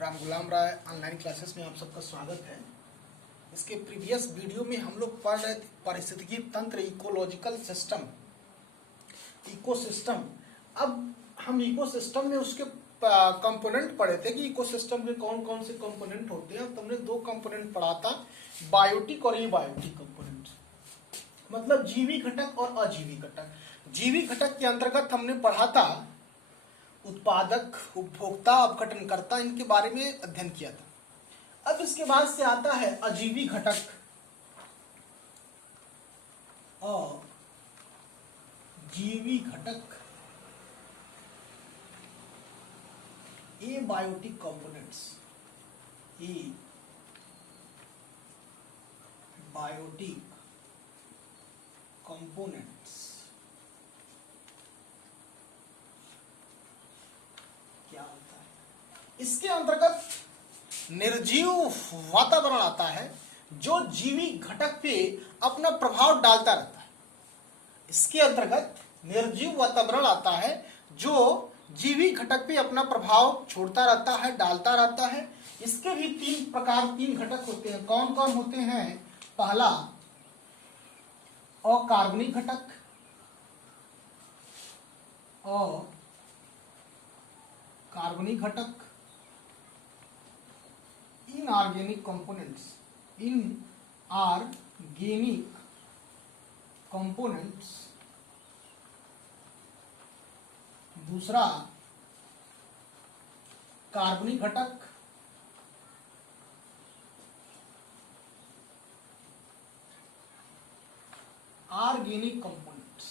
राम गुलाम राय online classes में आप सबका स्वागत है। इसके प्रीवियस वीडियो में हम लोग पढ़ रहे थे पारिस्थितिकी तंत्र, इकोलॉजिकल सिस्टम, इकोसिस्टम। अब हम इकोसिस्टम में उसके कंपोनेंट पढ़े थे कि इकोसिस्टम के कौन कौन से कंपोनेंट होते हैं। तुमने दो कंपोनेंट पढ़ा था, बायोटिक और एबायोटिक कंपोनेंट, मतलब जीवी घटक और अजीवी घटक। जीवी घटक के अंतर्गत हमने पढ़ा था उत्पादक, उपभोक्ता, अपघटनकर्ता, इनके बारे में अध्ययन किया था। अब इसके बाद से आता है अजीवी घटक और जीवी घटक, एबायोटिक कंपोनेंट्स, एबायोटिक कंपोनेंट्स क्या होता है? इसके अंतर्गत निर्जीव वातावरण आता है जो जीवी घटक पे अपना प्रभाव डालता रहता है। इसके अंतर्गत निर्जीव वातावरण आता है जो जीवी घटक पे अपना प्रभाव छोड़ता रहता है, डालता रहता है। इसके भी तीन घटक होते हैं। कौन कौन होते हैं? पहला अकार्बनिक घटक, और कार्बनिक घटक, इनऑर्गेनिक कंपोनेंट्स, इनऑर्गेनिक कंपोनेंट्स। दूसरा कार्बनिक घटक, ऑर्गेनिक कंपोनेंट्स।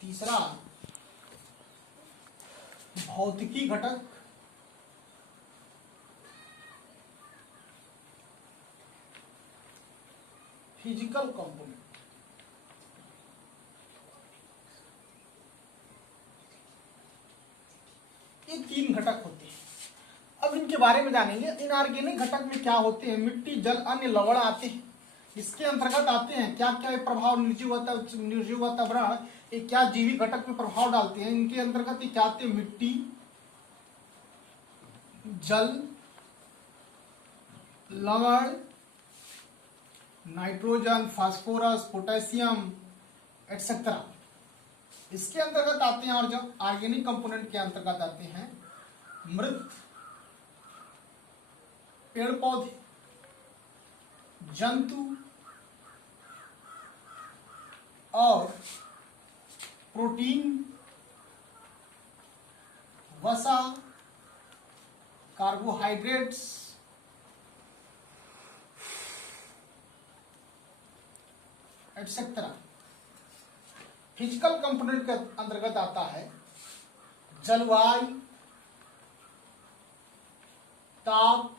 तीसरा भौतिकी घटक, फिजिकल कंपोनेंट। ये तीन घटक होते हैं। अब इनके बारे में जानेंगे। इनऑर्गेनिक घटक में क्या होते हैं? मिट्टी, जल, अन्य लवण आते हैं। इसके अंतर्गत आते हैं क्या क्या प्रभाव? निर्जीव वातावरण ये क्या जीवी घटक में प्रभाव डालते हैं? इनके अंतर्गत ये क्या आते हैं? मिट्टी, जल, लवण, नाइट्रोजन, फास्फोरस, पोटेशियम एक्सेट्रा इसके अंतर्गत आते हैं। और जो ऑर्गेनिक कंपोनेंट के अंतर्गत आते हैं मृत पेड़ पौधे, जंतु और प्रोटीन, वसा, कार्बोहाइड्रेट्स, एटसेट्रा। फिजिकल कंपोनेंट के अंतर्गत आता है जलवायु, ताप,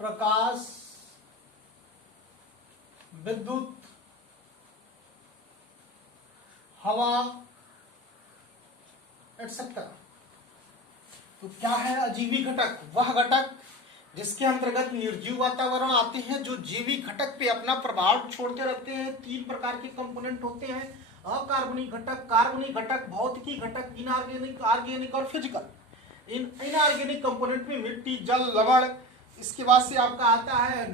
प्रकाश, विद्युत, हवा एटसेट्रा। तो क्या है अजीवी घटक? वह घटक जिसके अंतर्गत निर्जीव वातावरण आते हैं जो जीवी घटक पे अपना प्रभाव छोड़ते रहते हैं। तीन प्रकार के कंपोनेंट होते हैं, अकार्बनिक घटक, कार्बनिक घटक, भौतिकी घटक, इनऑर्गेनिक, ऑर्गेनिक और फिजिकल। इनऑर्गेनिक कंपोनेंट में मिट्टी, जल, लवण, इसके बाद से आपका आता है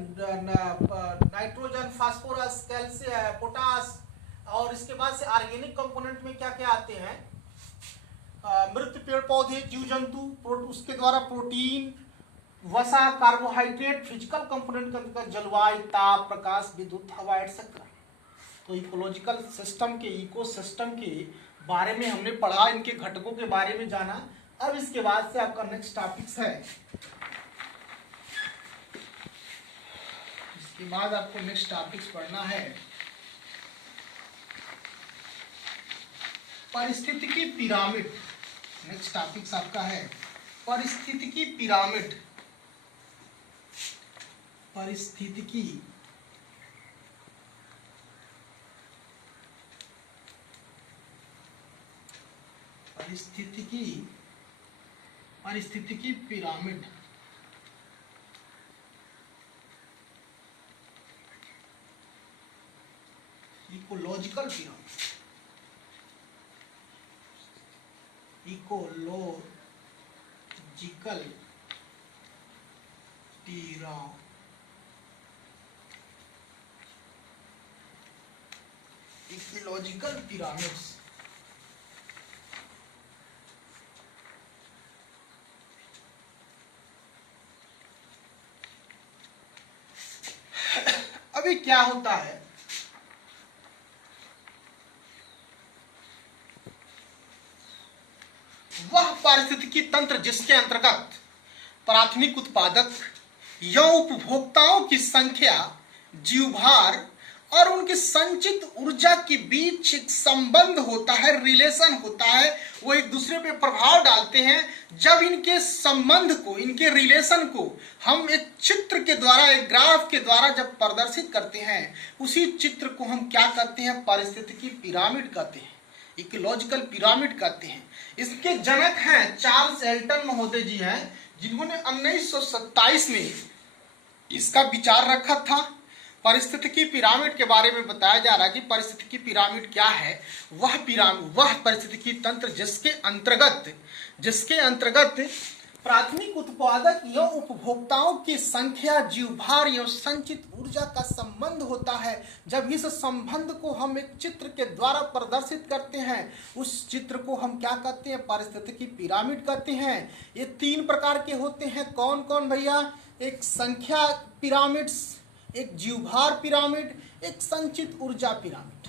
नाइट्रोजन, फास्फोरस, कैल्शियम, पोटास। और इसके बाद से ऑर्गेनिक कंपोनेंट में क्या क्या आते हैं? मृत पेड़ पौधे, जीव जंतु, उसके द्वारा प्रोटीन, वसा, कार्बोहाइड्रेट। फिजिकल कंपोनेंट के अंतर्गत जलवायु, ताप, प्रकाश, विद्युत, हवा एटसेट्रा। तो इकोलॉजिकल सिस्टम के, इकोसिस्टम के बारे में हमने पढ़ा, इनके घटकों के बारे में जाना। अब इसके बाद से आपका नेक्स्ट टॉपिक्स है, इसके बाद आपको नेक्स्ट टॉपिक्स पढ़ना है पारिस्थितिकी पिरामिड। नेक्स्ट टॉपिक्स आपका है पारिस्थितिकी पिरामिड। पारिस्थितिकी पारिस्थितिकी pyramid. Ecological pyramid. Ecological pyramids. अभी क्या होता है, वह पारिस्थितिकी तंत्र जिसके अंतर्गत प्राथमिक उत्पादक या उपभोक्ताओं की संख्या, जीवभार और उनकी संचित ऊर्जा के बीच एक संबंध होता है, रिलेशन होता है, वो एक दूसरे पे प्रभाव डालते हैं। जब इनके संबंध को, इनके रिलेशन को हम एक चित्र के द्वारा, एक ग्राफ के द्वारा जब प्रदर्शित करते हैं, उसी चित्र को हम क्या कहते हैं, पारिस्थितिकी पिरामिड कहते हैं, इकोलॉजिकल पिरामिड कहते हैं। इसके जनक हैं चार्ल्स एल्टन महोदय जी हैं, जिन्होंने 1927 में इसका विचार रखा था। परिस्थितिकी पिरामिड के बारे में बताया जा रहा है कि परिस्थितिकी पिरामिड क्या है। वह परिस्थितिकी तंत्र जिसके अंतर्गत प्राथमिक उत्पादक या उपभोक्ताओं की संख्या, जीवभार या संचित ऊर्जा का संबंध होता है। जब इस संबंध को हम एक चित्र के द्वारा प्रदर्शित करते हैं, उस चित्र को हम क्या कहते हैं, पारिस्थितिकी पिरामिड कहते हैं। ये 3 प्रकार के होते हैं। कौन कौन भैया? एक संख्या पिरामिड्स, एक जीवभार पिरामिड, एक संचित ऊर्जा पिरामिड।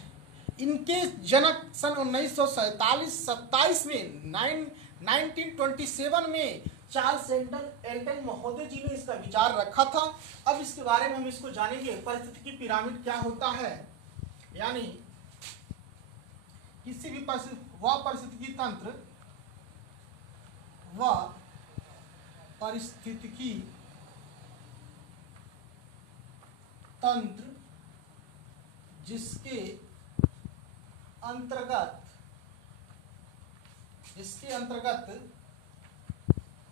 इनके जनक सन 1927 में 1927 में चार्ल्स एल्टन महोदय जी ने इसका विचार रखा था। अब इसके बारे में हम इसको जानेंगे, परिस्थितिकी पिरामिड क्या होता है। यानी किसी भी परिस्थितिकी तंत्र जिसके अंतर्गत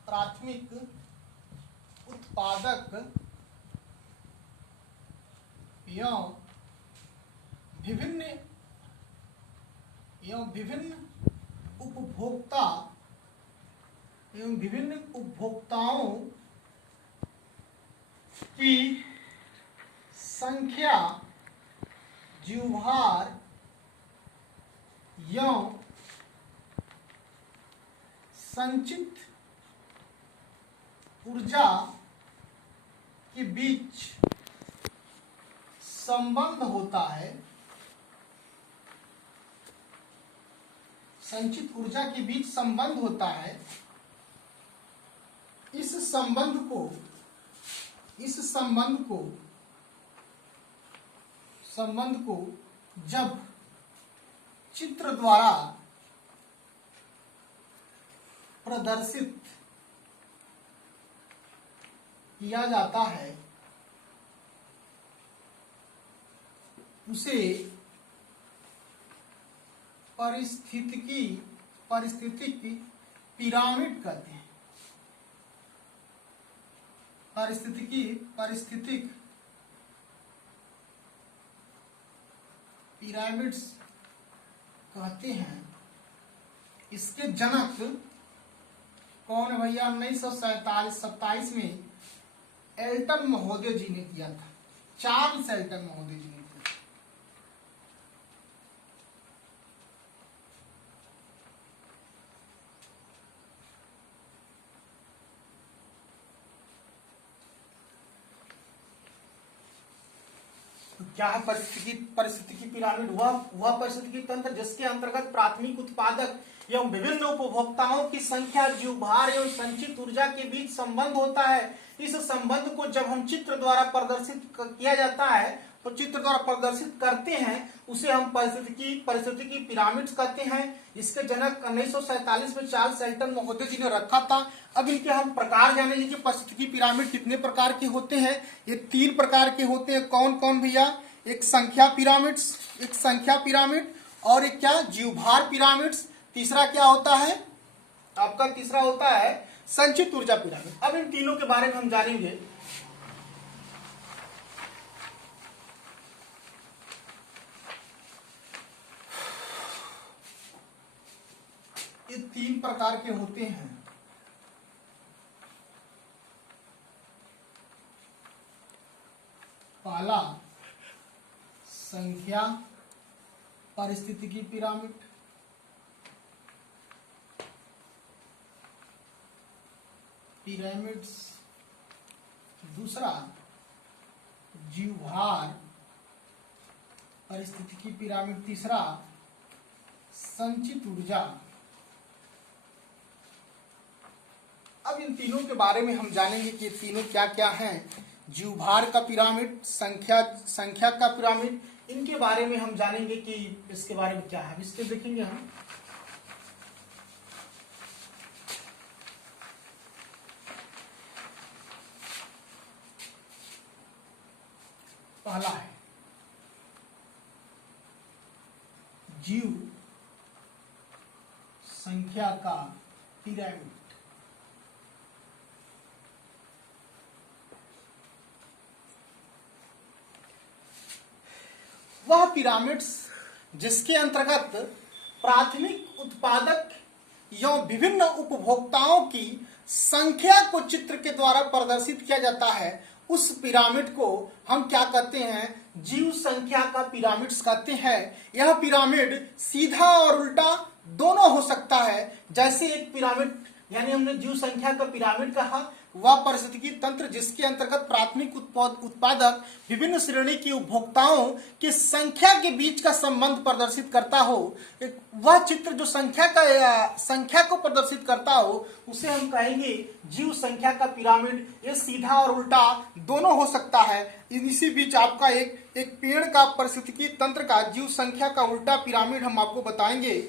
प्राथमिक उत्पादक एवं विभिन्न उपभोक्ताओं की संख्या, जीवभार एवं संचित ऊर्जा के बीच संबंध होता है। संचित ऊर्जा के बीच संबंध होता है। इस संबंध को जब चित्र द्वारा प्रदर्शित किया जाता है, उसे पारिस्थितिक पिरामिड कहते हैं। पारिस्थितिक पिरामिड्स कहते हैं। इसके जनक कौन है भैया? 1927 में एल्टन महोदय जी ने किया था, चार्ल्स एल्टन महोदय जी ने किया। तो क्या है परिस्थितिकी पिरामिड? वह परिस्थितिकी तंत्र जिसके अंतर्गत प्राथमिक उत्पादक एवं विभिन्न उपभोक्ताओं की संख्या, जीवभार एवं संचित ऊर्जा के बीच संबंध होता है। इस संबंध को जब हम चित्र द्वारा प्रदर्शित किया जाता है, तो चित्र द्वारा प्रदर्शित करते हैं, उसे हम परिस्थितिकी पिरामिड्स कहते हैं। इसके जनक 1947 में चार्ल्स एल्टन महोदय जी ने रखा था। अब इनके हम प्रकार जानेंगे कि परिस्थितिकी पिरामिड कितने प्रकार के होते हैं। ये 3 प्रकार के होते हैं। कौन कौन भैया? एक संख्या पिरामिड और एक क्या, जीवभार पिरामिड्स। तीसरा क्या होता है आपका? तीसरा होता है संचित ऊर्जा पिरामिड। अब इन तीनों के बारे में हम जानेंगे। ये 3 प्रकार के होते हैं। पहला संख्या पारिस्थितिकी पिरामिड, पिरामिड्स। दूसरा जीवभार पारिस्थितिकी पिरामिड। तीसरा संचित ऊर्जा। अब इन तीनों के बारे में हम जानेंगे कि तीनों क्या क्या हैं। जीवभार का पिरामिड, संख्या का पिरामिड, इनके बारे में हम जानेंगे कि इसके बारे में क्या है। इसके देखेंगे हम। पहला है जीव संख्या का पिरामिड। वह पिरामिड्स जिसके अंतर्गत प्राथमिक उत्पादक एवं विभिन्न उपभोक्ताओं की संख्या को चित्र के द्वारा प्रदर्शित किया जाता है, उस पिरामिड को हम क्या कहते हैं? जीव संख्या का पिरामिड्स कहते हैं। यह पिरामिड सीधा और उल्टा दोनों हो सकता है। जैसे एक पिरामिड, यानी हमने जीव संख्या का पिरामिड कहा, वह पारिस्थितिकी तंत्र जिसके अंतर्गत प्राथमिक उत्पादक विभिन्न श्रेणी के उपभोक्ताओं की संख्या के बीच का संबंध प्रदर्शित करता हो, वह चित्र जो संख्या को प्रदर्शित करता हो, उसे हम कहेंगे जीव संख्या का पिरामिड। ये सीधा और उल्टा दोनों हो सकता है। इसी बीच आपका एक पेड़ का पारिस्थितिकी तंत्र का जीव संख्या का उल्टा पिरामिड हम आपको बताएंगे।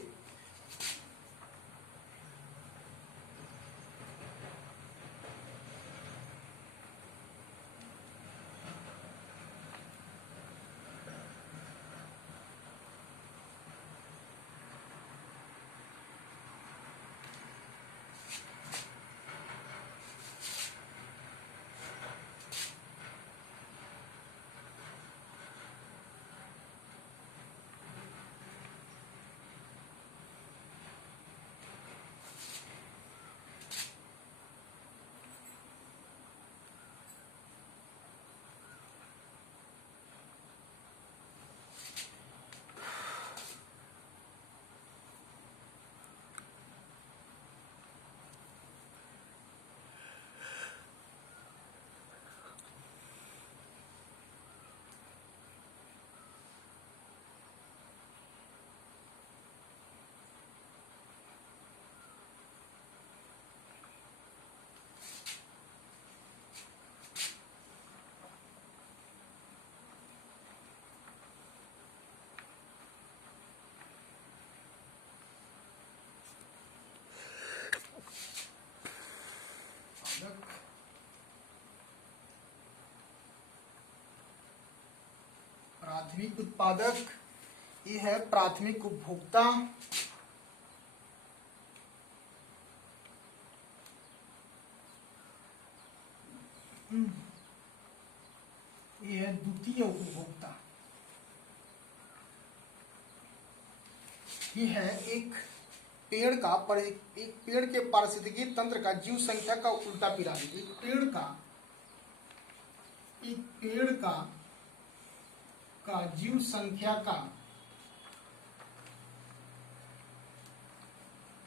प्राथमिक उत्पादक, ये है प्राथमिक उपभोक्ता, ये है द्वितीय उपभोक्ता। ये है एक पेड़ के पारिस्थितिकी तंत्र का जीव संख्या का उल्टा पिरामिड। एक पेड़ का जीव संख्या का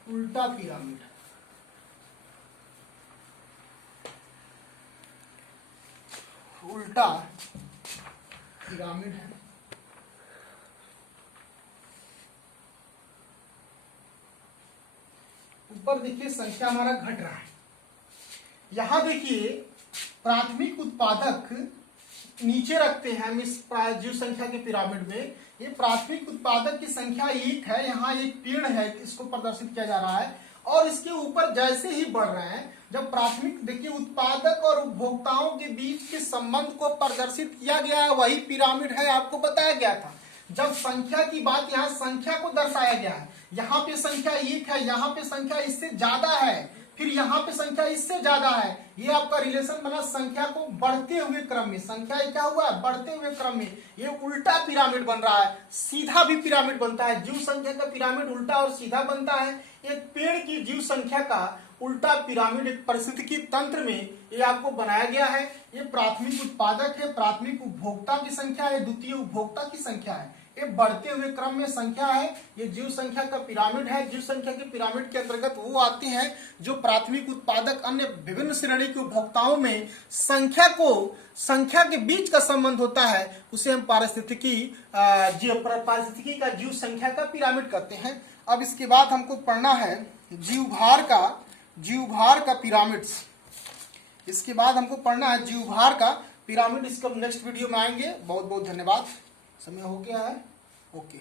उल्टा पिरामिड। उल्टा पिरामिड है। ऊपर देखिए संख्या हमारा घट रहा है। यहां देखिए प्राथमिक उत्पादक नीचे रखते हैं हम इस जीव संख्या के पिरामिड में। ये प्राथमिक उत्पादक की संख्या 1 है। यहाँ एक पेड़ है, इसको प्रदर्शित किया जा रहा है। और इसके ऊपर जैसे ही बढ़ रहे हैं, जब प्राथमिक देखिए उत्पादक और उपभोक्ताओं के बीच के संबंध को प्रदर्शित किया गया है, वही पिरामिड है। आपको बताया गया था जब संख्या की बात, यहाँ संख्या को दर्शाया गया है। यहाँ पे संख्या 1 है, यहाँ पे संख्या इससे ज्यादा है, फिर यहाँ पे संख्या इससे ज्यादा है, ये आपका रिलेशन बना संख्या को बढ़ते हुए क्रम में, संख्या क्या हुआ है बढ़ते हुए क्रम में, ये उल्टा पिरामिड बन रहा है, सीधा भी पिरामिड बनता है, जीव संख्या का पिरामिड उल्टा और सीधा बनता है। एक पेड़ की जीव संख्या का उल्टा पिरामिड एक पारिस्थितिकी तंत्र में ये आपको बनाया गया है। ये प्राथमिक उत्पादक है, प्राथमिक उपभोक्ता की संख्या है, द्वितीय उपभोक्ता की संख्या है, ये बढ़ते हुए क्रम में संख्या है। ये जीव संख्या का पिरामिड है। जीव संख्या के पिरामिड के अंतर्गत वो आते हैं जो प्राथमिक उत्पादक अन्य विभिन्न श्रेणी के उपभोक्ताओं में संख्या के बीच का संबंध होता है, उसे हम पारिस्थितिकी का जीव संख्या का पिरामिड कहते हैं। अब इसके बाद हमको पढ़ना है जीवभार का पिरामिड्स। इसके बाद हमको पढ़ना है जीवभार का पिरामिड। इसको नेक्स्ट वीडियो में आएंगे। बहुत बहुत धन्यवाद। समय हो गया है। ओके।